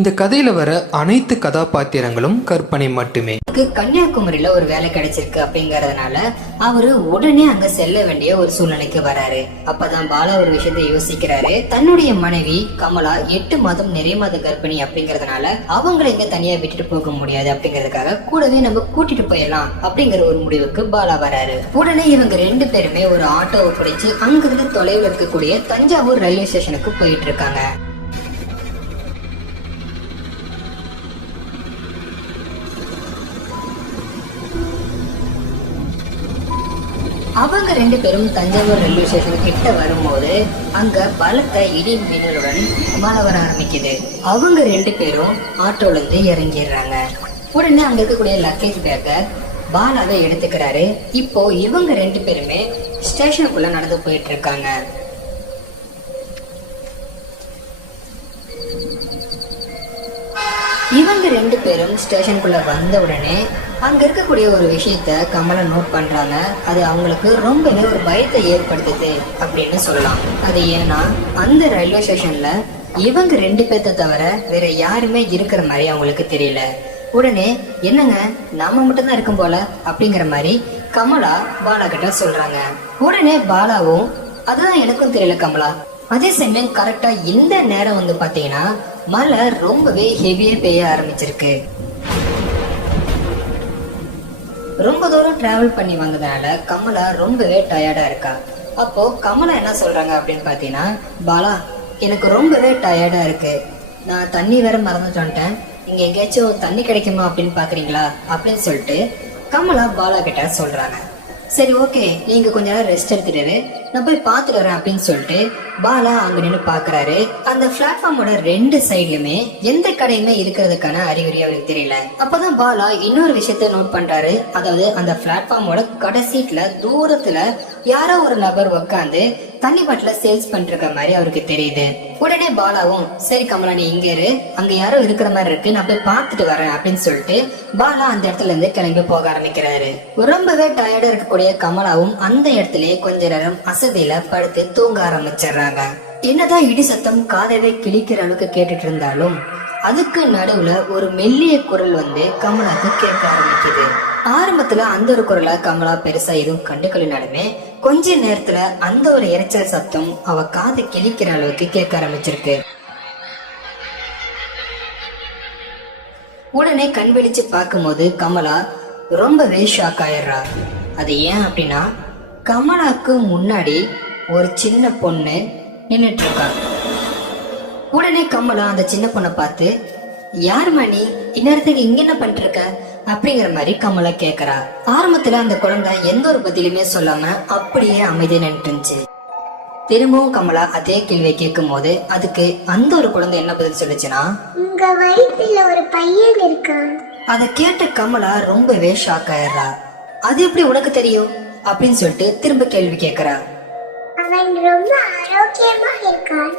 இந்த கதையில வர அனைத்து கதாபாத்திரங்களும் கற்பனை மட்டுமே. கன்னியாகுமரியில ஒரு வேலை கிடைச்சிருக்கு அப்படிங்கறதுனால அவரு உடனே அங்க செல்ல வேண்டிய ஒரு சூழ்நிலைக்கு வராரு. அப்பதான் பாலா ஒரு விஷயத்தை யோசிக்கிறாரு. தன்னுடைய மனைவி கமலா 8 மாதம் நிறைய மாத கர்ப்பிணி அப்படிங்கறதுனால அவங்களை இங்க தனியா விட்டுட்டு போக முடியாது அப்படிங்கறதுக்காக கூடவே நம்ம கூட்டிட்டு போயிடலாம் அப்படிங்கிற ஒரு முடிவுக்கு பாலா வராரு. உடனே இவங்க 2 பேருமே ஒரு ஆட்டோவை பிடிச்சு அங்கிருந்து தொலைவில் இருக்கக்கூடிய தஞ்சாவூர் ரயில்வே ஸ்டேஷனுக்கு போயிட்டு இருக்காங்க. அவங்க 2 பேரும் தஞ்சாவூர் ரயில்வே ஸ்டேஷன் கிட்ட வரும்போது அங்க பலத்த இடி மின்னலுடன் மழை வர ஆரம்பிக்குது. அவங்க 2 பேரும் ஆட்டோல இருந்து இறங்கிடுறாங்க. உடனே அங்க இருக்கக்கூடிய லக்கேஜ் பேக்கை பாலாவை எடுத்துக்கிறாரு. இப்போ இவங்க 2 பேருமே ஸ்டேஷனுக்குள்ள நடந்து போயிட்டு இருக்காங்க. இவங்க 2 பேரும் ஸ்டேஷனுக்குள்ள வந்த உடனே அங்க இருக்கக்கூடிய ஒரு விஷயத்த கமலா நோட் பண்றாங்க. அது அவங்களுக்கு ரொம்பவே ஒரு பயத்தை ஏற்படுத்துது அப்படின்னு சொல்லலாம். அது ஏன்னா அந்த ரயில்வே ஸ்டேஷன்ல இவங்க 2 பேர்த்த தவிர வேற யாருமே இருக்கிற மாதிரி அவங்களுக்கு தெரியல. உடனே என்னங்க நாம மட்டும் தான் இருக்கும் போல அப்படிங்கிற மாதிரி கமலா பாலா கிட்ட சொல்றாங்க. உடனே பாலாவும் அதுதான் எனக்கும் தெரியல கமலா. அதே சமயம் கரெக்டா இந்த நேரம் வந்து பாத்தீங்கன்னா மழை ரொம்பவே ஹெவியா பெய்ய ஆரம்பிச்சிருக்கு. ரொம்ப தூரம் டிராவல் பண்ணி வந்ததுனால கமலா ரொம்பவே டயர்டா இருக்கா. அப்போ கமலா என்ன சொல்றாங்க அப்படின்னு பாத்தீங்கன்னா, பாலா எனக்கு ரொம்பவே டயர்டா இருக்கு, நான் தண்ணி வேற மறந்துட்டு வந்துட்டேன், இங்க எங்கேயாச்சும் தண்ணி கிடைக்குமா அப்படின்னு பாக்குறீங்களா அப்படின்னு சொல்லிட்டு கமலா பாலா கிட்ட சொல்றாங்க. சரி ஓகே, நீங்க கொஞ்ச நேரம் ரெஸ்ட் எடுத்துட்டு நான் போய் பாத்துட்டு வரேன் அப்படின்னு சொல்லிட்டு பாலா அங்க நின்று பாக்குறாரு. அந்த பிளாட்ஃபார்மோட 2 சைட்லயுமே எந்த கடையுமே இருக்கிறதுக்கான அறிகுறி அவருக்கு தெரியல. அப்பதான் பாலா இன்னொரு விஷயத்த நோட் பண்றாரு. அதாவது அந்த பிளாட்ஃபார்மோட கடைசீட்ல தூரத்துல யாரோ ஒரு நபர் உட்காந்து தண்ணி பாட்டில சேல்ஸ் பண்ணிருக்க மாதிரி அவருக்கு தெரியுது. உடனே பாலாவும் சரி கமலா நீ இங்க இரு, அங்க யாரோ இருக்கிற மாதிரி இருக்கு, நான் போய் பாத்துட்டு வரேன் அப்படின்னு சொல்லிட்டு பாலா அந்த இடத்துல இருந்து கிளம்பி போக ஆரம்பிக்கிறாரு. ரொம்பவே டயர்டா இருக்கக்கூடிய கமலாவும் அந்த இடத்துலயே கொஞ்ச நேரம் அசதியில படுத்து தூங்க ஆரம்பிச்சிடுறாங்க. என்னதான் இடி சத்தம் காதவே கிழிக்கிற அளவுக்கு கேட்டுட்டு இருந்தாலும் அதுக்கு நடுவுல ஒரு மெல்லிய குரல் வந்து கமலாக்கு கேட்க ஆரம்பிக்குது. ஆரம்பத்துல அந்த ஒரு குரலை கமலா பெருசா எதுவும் கண்டுக்கலினாலுமே கொஞ்ச நேரத்துல அந்த ஒரு இரைச்சல் சத்தம் அவ காது கிழிக்கிற அளவுக்கு கேட்க ஆரம்பிச்சிருக்கு. உடனே கண் விழிச்சு பார்க்கும்போது கமலா ரொம்பவே ஷாக் ஆயிடுறா. அது ஏன் அப்படின்னா கமலாக்கு முன்னாடி ஒரு சின்ன பொண்ணு நின்னுட்டு இருக்கா. உடனே கமலா அந்த சின்ன பொண்ணை பார்த்து யாருமா நீ, இந்நேரத்துக்கு இங்க என்ன பண்ணிட்டு இருக்க அப்படிங்கிற மாதிரி கமலா கேக்குறா. ஆரம்பத்துல அந்த குழந்தை எந்த ஒரு பதிலுமே சொல்லாம அப்படியே அமைதியா நின்றுட்டு இருந்துச்சு. திரும்பவும் கமலா அதே கேள்வியை கேட்கும் போது அதுக்கு அந்த ஒரு குழந்தை என்ன பதில் சொல்லுச்சுன்னா, உங்க வயித்துல ஒரு பையன் இருக்கான். அதை கேட்ட கமலா ரொம்பவே ஷாக் ஆயிடுறா. அது எப்படி உனக்கு தெரியும் அப்படின்னு சொல்லிட்டு திரும்ப கேள்வி கேக்குறா. அவன் ரொம்ப ஆரோக்கியமா இருக்கான்,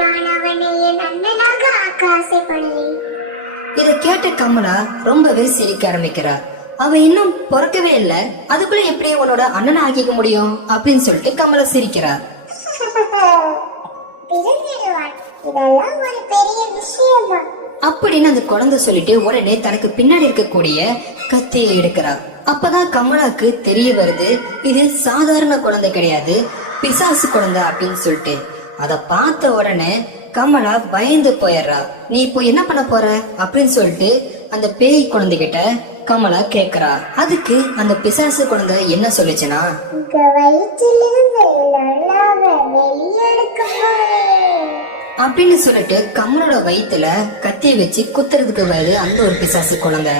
நான் அவனை என் அண்ணனாக ஆக்க ஆசைப்படுறேன். இதை கேட்ட கமலா ரொம்பவே சிரிக்க ஆரம்பிக்கிறா. அவ இன்னும் பிறக்கவே இல்ல, அதுக்குள்ள எப்படி உன்னோட அண்ணனை ஆக்கிக்க முடியும் அப்படின்னு சொல்லிட்டு கமலா சிரிக்கிறா. இதெல்லாம் ஒரு பெரிய விஷயமா அப்படின்னு அந்த குழந்தை சொல்லிட்டு உடனே தனக்கு பின்னாடி இருக்கக்கூடிய கத்தியை எடுக்கிறா. அப்பதான் கமலாக்கு தெரிய வருது இது சாதாரண குழந்தை கிடையாது, பிசாசு குழந்தை அப்படின்னு சொல்லிட்டு. அத பார்த்த உடனே கமலா பயந்து போயிடுறா. நீ இப்போ என்ன பண்ண போற அப்படின்னு சொல்லிட்டு அந்த பேய் குழந்தைகிட்ட கமலா கேக்குறா. அதுக்கு அந்த பிசாசு குழந்தை என்ன சொல்லுச்சுன்னா, அப்படின்னு சொல்லிட்டு கமலோட வயித்துல கத்திய வச்சு குத்துறதுக்கு வருது அந்த ஒரு பிசாசு குழந்தை.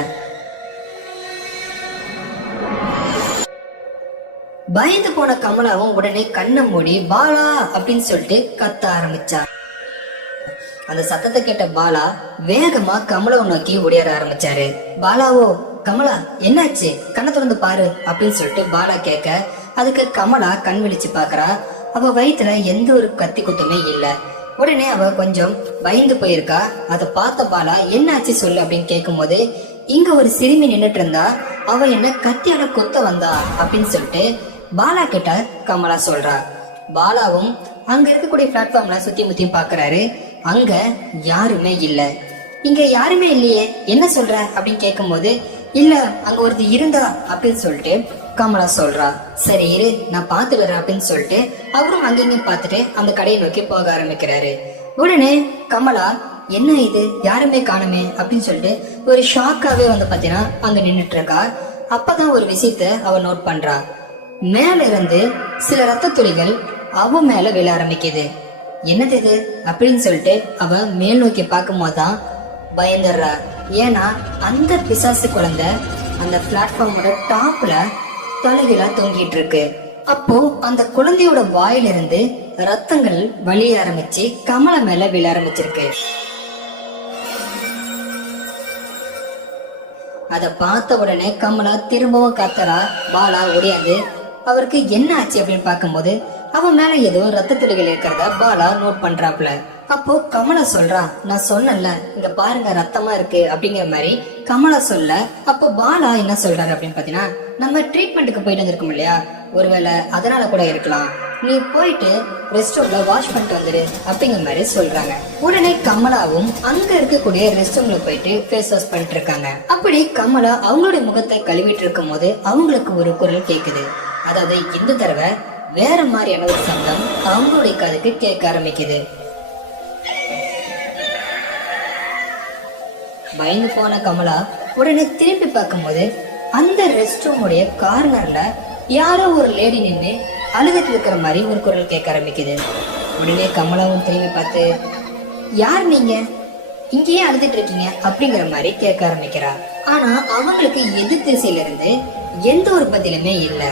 பயந்து போன கமலாவும் உடனே கண்ணை மூடி பாலா அப்படின்னு சொல்லிட்டு கத்த ஆரம்பிச்சா. அந்த சத்தத்தை கேட்ட பாலா வேகமா கமலாவை நோக்கி ஓடியார ஆரம்பிச்சாரு. பாலாவோ கமலா என்னாச்சு, கண்ணை திறந்து பாரு அப்படின்னு சொல்லிட்டு பாலா கேட்க அதுக்கு கமலா கண் விழிச்சு பாக்குறா. அவ வயித்துல எந்த ஒரு கத்தி குத்துமே இல்ல. உடனே அவ கொஞ்சம் பயந்து போயிருக்கா. அதை பார்த்த பாலா என்னாச்சு சொல்லு அப்படின்னு கேட்கும் போது இங்க ஒரு சிறுமி நின்னுட்டு இருந்தா, அவ என்ன கத்தியால குத்த வந்தா அப்படின்னு சொல்லிட்டு பாலா கிட்ட கமலா சொல்றா. பாலாவும் அங்க இருக்கக்கூடிய பிளாட்ஃபார்ம்ல சுத்தி முத்தியும் பாக்குறாரு. அங்க யாருமே இல்ல. இங்க யாருமே இல்லையே, என்ன சொல்ற அப்படின்னு கேட்கும்போது, இல்ல அங்க ஒருத்தி இருந்தா அப்படின்னு சொல்லிட்டு கமலா சொல்றா. சரி இரு, நான் பார்த்து வரேன் அப்படின்னு சொல்லிட்டு அவரும் அங்கேயும் பார்த்துட்டு அந்த கடையை நோக்கி போக ஆரம்பிக்கிறாரு. உடனே கமலா, என்ன இது யாருமே காணுமே அப்படின்னு சொல்லிட்டு ஒரு ஷாக்காவே வந்து பாத்தீங்கன்னா அங்க நின்னுட்டு இருக்கா. அப்பதான் ஒரு விஷயத்த அவ நோட் பண்றா. மேல இருந்து சில ரத்த துளிகள் அவ மேல விழ ஆரம்பிக்குது. என்னது இது அப்படின்னு சொல்லிட்டு அவ மேல் நோக்கி பார்க்கும் போதுதான் பயந்துடுறா. ஏன்னா அந்த பிசாசு குழந்தை அந்த பிளாட்ஃபார்மோட டாப்ல தலைகீழா தொங்கிட்டு இருக்கு. அப்போ அந்த குழந்தையோட வாயிலிருந்து ரத்தங்கள் வழிய ஆரம்பிச்சு கமலா மேல விழ ஆரம்பிச்சிருக்கு. அத பார்த்த உடனே கமலா திரும்பவும் கத்தரா. பாலா ஓடியாந்து அவருக்கு என்ன ஆச்சு அப்படின்னு பார்க்கும்போது அவன் மேல ஏதோ ரத்த துளிகள் இருக்கிறத பாலா நோட் பண்றாப்ல. அப்போ கமலா சொல்றா, நான் சொன்னல இங்க பாருங்க ரத்தமா இருக்கு அப்படிங்கிற மாதிரி கமலா சொல்ல. அப்போ பாலா என்ன சொல்றாரு அப்படின்னு பாத்தீங்கன்னா, நம்ம ட்ரீட்மெண்ட்டுக்கு போயிட்டு வந்திருக்கோம் இல்லையா, ஒருவேளை அதனால கூட இருக்கலாம், நீ போயிட்டு ரெஸ்ட் ரூம்ல வாஷ் பண்ணிட்டு வந்துரு அப்படிங்கிற மாதிரி சொல்றாங்க. உடனே கமலாவும் அங்க இருக்கக்கூடிய ரெஸ்ட் ரூம்ல போயிட்டு ஃபேஸ் வாஷ் பண்ணிட்டு இருக்காங்க. அப்படி கமலா அவங்களுடைய முகத்தை கழுவிட்டு இருக்கும் போது அவங்களுக்கு ஒரு குரல் கேக்குது. அதாவது இந்த தடவை வேற மாதிரியான ஒரு சத்தம் அவங்களுடைய காதுக்கு கேட்க ஆரம்பிக்குது. பயந்து போன கமலா உடனே திரும்பி பார்க்கும்போது அந்த ரெஸ்ட் ரூமுடைய கார்னர்ல யாரோ ஒரு லேடி நின்று அழுதுட்டு இருக்கிற மாதிரி ஒரு குரல் கேட்க ஆரம்பிக்குது. உடனே கமலாவும் திரும்பி பார்த்து, யார் நீங்க, இங்கேயே அழுதுட்டு இருக்கீங்க அப்படிங்கிற மாதிரி கேட்க ஆரம்பிக்கிறா. ஆனா அவங்களுக்கு எதிர் திசையில இருந்து எந்த ஒரு பதிலுமே இல்ல.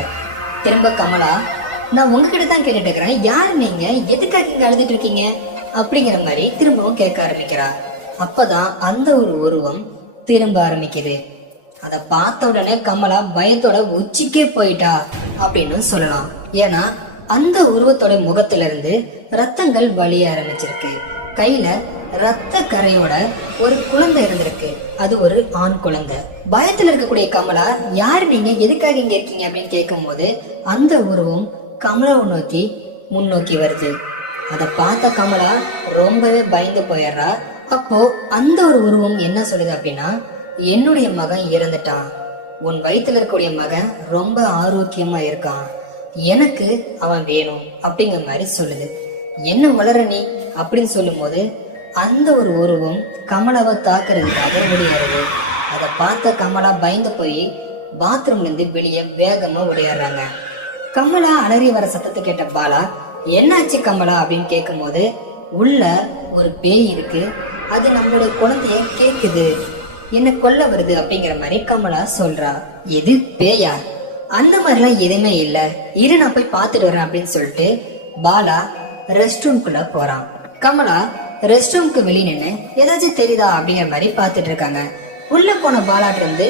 திரும்ப கமலா, நான் உங்ககிட்ட தான் கேட்டுட்டு இருக்கிறேன், யார் நீங்க, எதுக்காக இங்க அழுதுட்டு இருக்கீங்க அப்படிங்கிற மாதிரி திரும்பவும் கேட்க ஆரம்பிக்கிறா. அப்பதான் அந்த ஒரு உருவம் திரும்ப ஆரம்பிக்குது. அத பார்த்த உடனே கமலா பயத்தோட உச்சிக்கே போயிட்டா அப்படின்னு சொல்லலாம். ஏன்னா அந்த உருவத்தோட முகத்துல இருந்து ரத்தங்கள் வழிய ஆரம்பிச்சிருக்கு. கையில ரத்த கரையோட ஒரு குழந்தை இருந்திருக்கு. அது ஒரு ஆண் குழந்தை. பயத்துல இருக்கக்கூடிய கமலா, யாரு நீங்க, எதுக்காக இங்க இருக்கீங்க அப்படின்னு கேட்கும் போது அந்த உருவம் கமலாவை நோக்கி முன்னோக்கி வருது. அத பார்த்த கமலா ரொம்பவே பயந்து போயிடுறா. அப்போ அந்த ஒரு உருவம் என்ன சொல்லுது அப்படின்னா, என்னுடைய மகன் இறந்துட்டான், உன் வயிற்றுல இருக்கக்கூடிய மகன் ரொம்ப ஆரோக்கியமா இருக்கான், எனக்கு அவன் வேணும் அப்படிங்கிற மாதிரி சொல்லுது. என்ன வளர நீ அப்படின்னு சொல்லும் போது அந்த ஒரு உருவம் கமலாவை தாக்குறதுக்காக ஓடியாருது. அதை பார்த்த கமலா பயந்து போய் பாத்ரூம்ல இருந்து வெளியே வேகமா ஓடியாடுறாங்க. கமலா அலறி வர சத்தத்தை கேட்ட பாலா, என்னாச்சு கமலா அப்படின்னு கேட்கும் போது, உள்ள ஒரு பேய் இருக்கு, அது நம்மளோட குழந்தைய கேக்குது, என்ன கொல்ல வருது அப்படிங்கிற மாதிரி கமலா சொல்றா. எது பேயா? அந்த மாதிரிலாம் எதுவுமே இல்ல, இரு நான் போய் பார்த்துட்டு வரேன் அப்படின்னு சொல்லிட்டு பாலா ரெஸ்ட் ரூம்குள்ள போறான். கமலா ரெஸ்ட் ரூம்க்கு வெளியே நின்று ஏதாச்சும் தெரியுதா அப்படிங்கிற மாதிரி பார்த்துட்டு இருக்காங்க. உள்ள போன பாலாட்டு இருந்து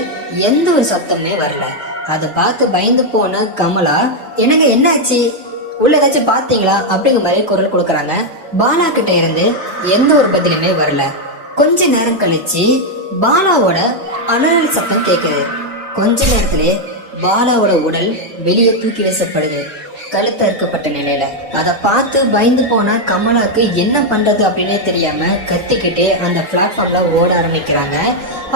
எந்த ஒரு சத்தமே வரல. அதை பார்த்து பயந்து போன கமலா, எனக்கு என்னாச்சு, உள்ள ஏதாச்சும் பாத்தீங்களா அப்படிங்கிற மாதிரி குரல் கொடுக்கறாங்க. பாலா கிட்ட இருந்து எந்த ஒரு பதிலுமே வரல. கொஞ்ச நேரம் கழிச்சு பாலாவோட அலறல் சத்தம் கேக்குது. கொஞ்ச நேரத்திலே பாலாவோட உடல் வெளியே தூக்கி வீசப்படுது, கழுத்த அறுக்கப்பட்ட நிலையில. அதை பார்த்து பயந்து போன கமலாக்கு என்ன பண்றது அப்படின்னே தெரியாம கத்திக்கிட்டே அந்த பிளாட்ஃபார்ம்ல ஓட ஆரம்பிக்கிறாங்க.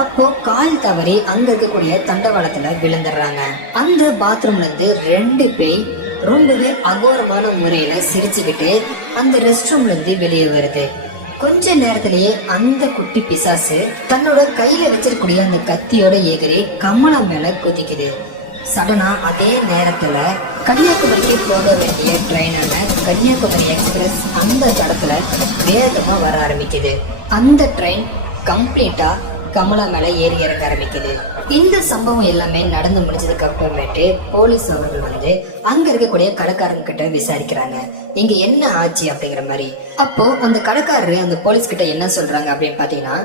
அப்போ கால் தவறி அங்க இருக்கக்கூடிய தண்டவாளத்துல விழுந்துடுறாங்க. அந்த பாத்ரூம்ல இருந்து 2 பேய் ரொம்பவே அகோரமான முறையில சிரிச்சுக்கிட்டு அந்த ரெஸ்ட் ரூம்ல இருந்து வெளியே வருது. கொஞ்ச நேரத்திலேயே அந்த குட்டி பிசாசு தன்னோட கையில வச்சிருக்கூடிய அந்த கத்தியோட எகிரி கமலா மேல குதிக்குது. சடனா அதே நேரத்துல கன்னியாகுமரிக்கு போக வேண்டிய ட்ரெயினான கன்னியாகுமரி எக்ஸ்பிரஸ் அந்த தடத்துல வேகமா வர ஆரம்பிக்குது. அந்த ட்ரெயின் கம்ப்ளீட்டா கமலா மேல ஏறி இறங்க ஆரம்பிக்குது. இந்த சம்பவம் எல்லாமே நடந்து முடிஞ்சதுக்கு அப்புறமேட்டு போலீஸ் அவர்கள் வந்து அங்க இருக்கக்கூடிய கடைக்காரங்க கிட்ட விசாரிக்கிறாங்க, இங்க என்ன ஆச்சு அப்படிங்கிற மாதிரி. அப்போ அந்த கடைக்காரரு அந்த போலீஸ் கிட்ட என்ன சொல்றாங்க அப்படின்னு பாத்தீங்கன்னா,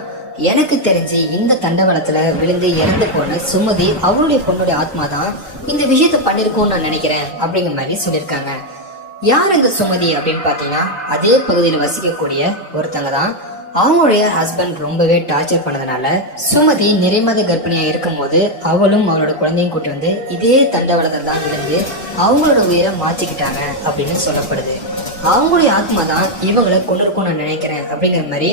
எனக்கு தெரிஞ்சு இந்த தண்டவாளத்துல விழுந்து இறந்து போன சுமதி அவருடைய பொண்ணுடைய ஆத்மா தான் இந்த விஷயத்த பண்ணிருக்கோம்னு நான் நினைக்கிறேன் அப்படிங்கிற மாதிரி சொல்லியிருக்காங்க. யார் இந்த சுமதி அப்படின்னு பாத்தீங்கன்னா, அதே பகுதியில் வசிக்கக்கூடிய ஒருத்தங்க தான். அவங்களுடைய ஹஸ்பண்ட் ரொம்பவே டார்ச்சர் பண்ணதுனால சுமதி நிறைமாத கர்ப்பிணியா இருக்கும் போது அவளும் அவளோட குழந்தையும் கூட்டி வந்து இதே தண்டவாளத்தில் தான் விழுந்து அவங்களோட உயிரை மாற்றிக்கிட்டாங்க அப்படின்னு சொல்லப்படுது. அவங்களுடைய ஆத்மா தான் இவங்களை கொண்டிருக்கும் நான் நினைக்கிறேன் அப்படிங்கிற மாதிரி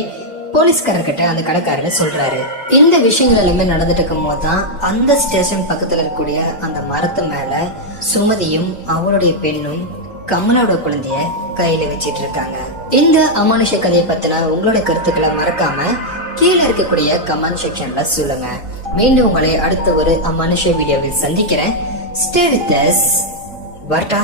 போலீஸ்காரர்கிட்ட அந்த கடைக்காரர் சொல்றாரு. இந்த விஷயங்கள் எல்லாமே நடந்துட்டு இருக்கும் போதுதான் அந்த ஸ்டேஷன் பக்கத்துல இருக்கக்கூடிய அந்த மரத்து மேல சுமதியும் அவளுடைய பெண்ணும் கமலோட குழந்தைய கையில வச்சிட்டு இருக்காங்க. இந்த அமானுஷ கதையை பத்தின உங்களோட கருத்துக்களை மறக்காம கீழே இருக்கக்கூடிய கமெண்ட் செக்ஷன்ல சொல்லுங்க. மீண்டும் உங்களை அடுத்த ஒரு அமானுஷ வீடியோவில் சந்திக்கிறேன். Stay with us. வரட்டா.